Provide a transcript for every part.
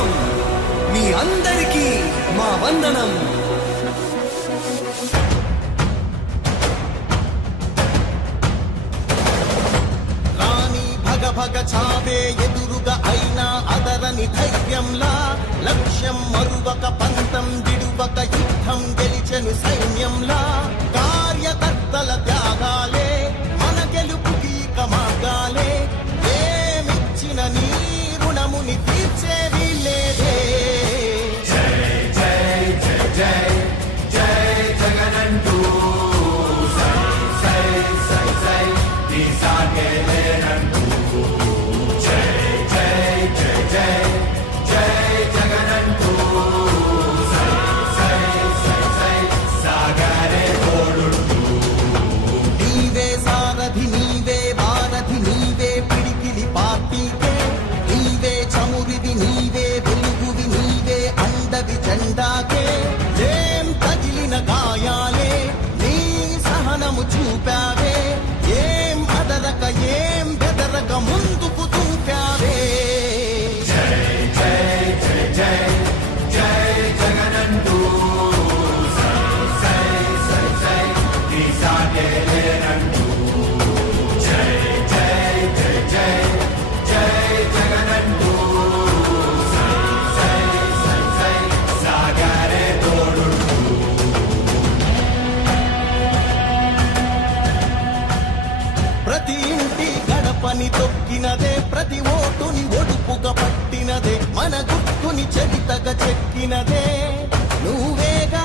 మరువం. మీ అందరికీ మా వందనం. రాణి భగ భగ చావే ఎదురుగా అయినా అదరని ధైర్యంలా, లక్ష్యం మరువక పంతం విడువక యుద్ధం గెలిచెను సైన్యంలా, కార్యకర్తల త్యాగాలే మన గెలుపుకి మార్గాలే, ఏమిచ్చిన నీ రుణముని తీర్చేది లేదే. జై జై జై జై జై జగనంటూ సై సై సై సై నీ సాగే లేనంటూ. జై జై జై జై జై జగనంటూ సై సై సై సై సాగరే తోడుంటూ. నీవే సారథి నీవే వారధి నీవే పిడికిలి పార్టీకే, నీవే చమురివి నీవే వెలుగువి నీవే అండవి జెండాకే, ఏం తగిలిన గాయాలే నీ సహనము చూపావే, ఏం అదరక ఏం బెదరక ముందుకు దూకావే. జై జై జై జై జై జగనంటూ సై సై సై సై నీ సాగే లేనంటూ. జై జై జై జై జై జగనంటూ సై సై సై సై సాగరే తోడుంటూ. ప్రతి ఇంటి గడపని తొక్కినదే, ప్రతి ఓటుని ఒడుపుగా పట్టినదే, మన గుట్టుని చరితగా చెక్కినదే నువ్వేగా.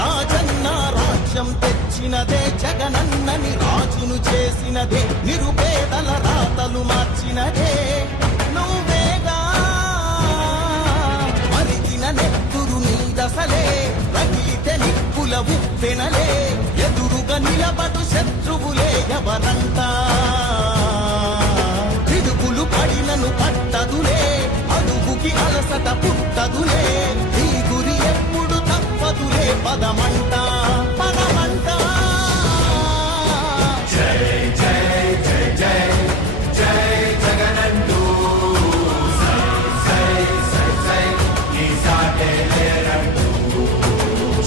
రాజన్న రాజ్యం తెచ్చినదే, జగనన్నని రాజును చేసినదే, నిరుపేదల రాతలు మార్చినదే నువ్వేగా. మరిగిన నెత్తురు నీ దశలే, రగిలితే నిప్పుల ఉప్పెనలే, ఎదురుగా నిలబడు శత్రువులే ఎవరంతా. పిడుగులు పడినను పట్టదులే, అడుగుకి అలసట పుట్టదులే, ఈ గురి ఎప్పుడు తప్పదులే, పదమంట పదమంట. జై జై జై జై జై జగనంటూ సై సై సై సై నీ సాగే లేనంటూ.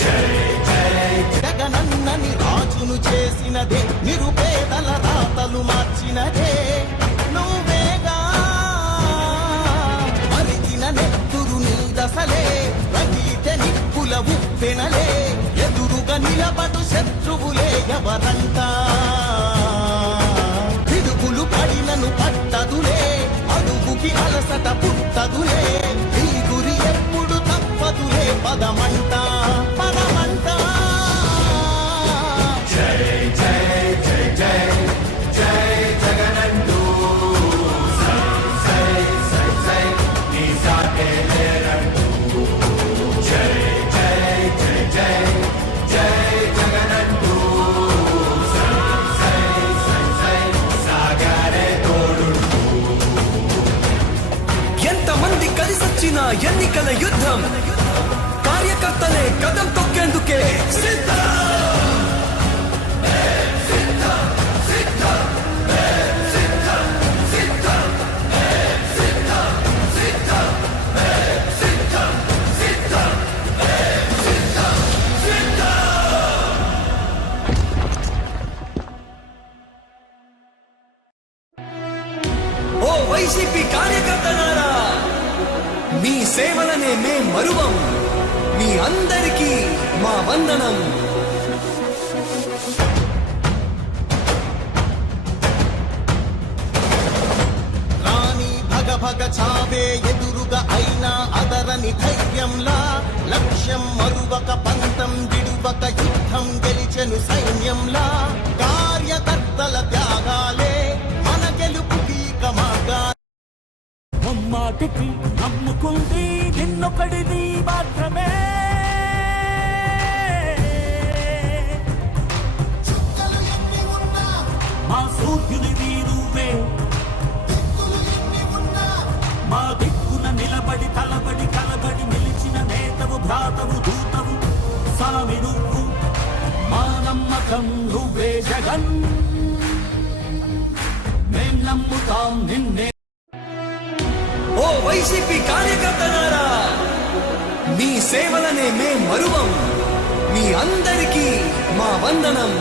జై జై జగనన్నని రాజును చేసినదే, నిరుపేదల రాతలు మార్చినదే నువ్వేగా. మరిగిన నెత్తురు నీ దశలే, రగిలితే నిప్పుల ఉప్పెనలే, ఎదురుగా నిలబడు శత్రువులే ఎవరంతా. పిడుగులు పడినను పట్టదులే, అడుగుకి అలసట పుట్టదులే, ఈ గురి ఎప్పుడు తప్పదులే, పదమంట పదమంట. జై జై జై జై జై జగనంటూ సై సై సై సై నీ సాగే లేనంటూ. జై జై జై జై జై జగనంటూ సై సై సై సై సాగరే తోడుంటూ. ఎంతమంది కలిసొచ్చిన ఎన్నికల యుద్ధం, కార్యకర్తలే కదం తొక్కేందుకే సిద్ధం. ఓ వైసీపీ కార్యకర్తలారా, మీ సేవలనే మేం మరువం. మీ అందరికీ మా వందనం. రాణి భగ భగ చావే ఎదురుగా అయినా అదరని ధైర్యంలా, లక్ష్యం మరువక పంతం విడువక యుద్ధం గెలిచెను సైన్యంలా, కార్యకర్తల త్యాగాలే మన గెలుపుకి మార్గా. ముమ్మాటికి నమ్ముకుంది నిన్నొకడిది మాత్రమే. మా సూర్యునివి నువ్వే, మా దిక్కున నిలబడి తలబడి కలబడి నిలిచిన నేతవు భ్రాతవు దూతవు సామి నువ్వు, మా నమ్మకం నువ్వే జగన్, మేం నమ్ముతాం నిన్నే. ఓ వైసీపీ కార్యకర్తలారా, మీ సేవలనే మే మరువం. మీ అందరికీ మా వందనం.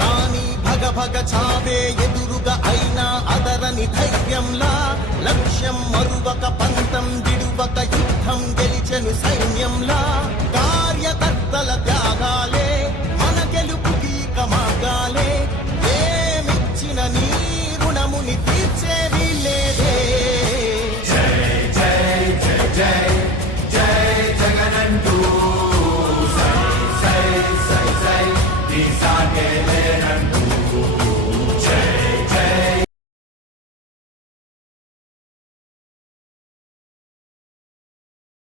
రాణి భగ భగ చావే ఎదురుగా అయినా అదరని ధైర్యంలా, లక్ష్యం మరువక పంతం విడువక యుద్ధం గెలిచెను సైన్యంలా, కార్యకర్తల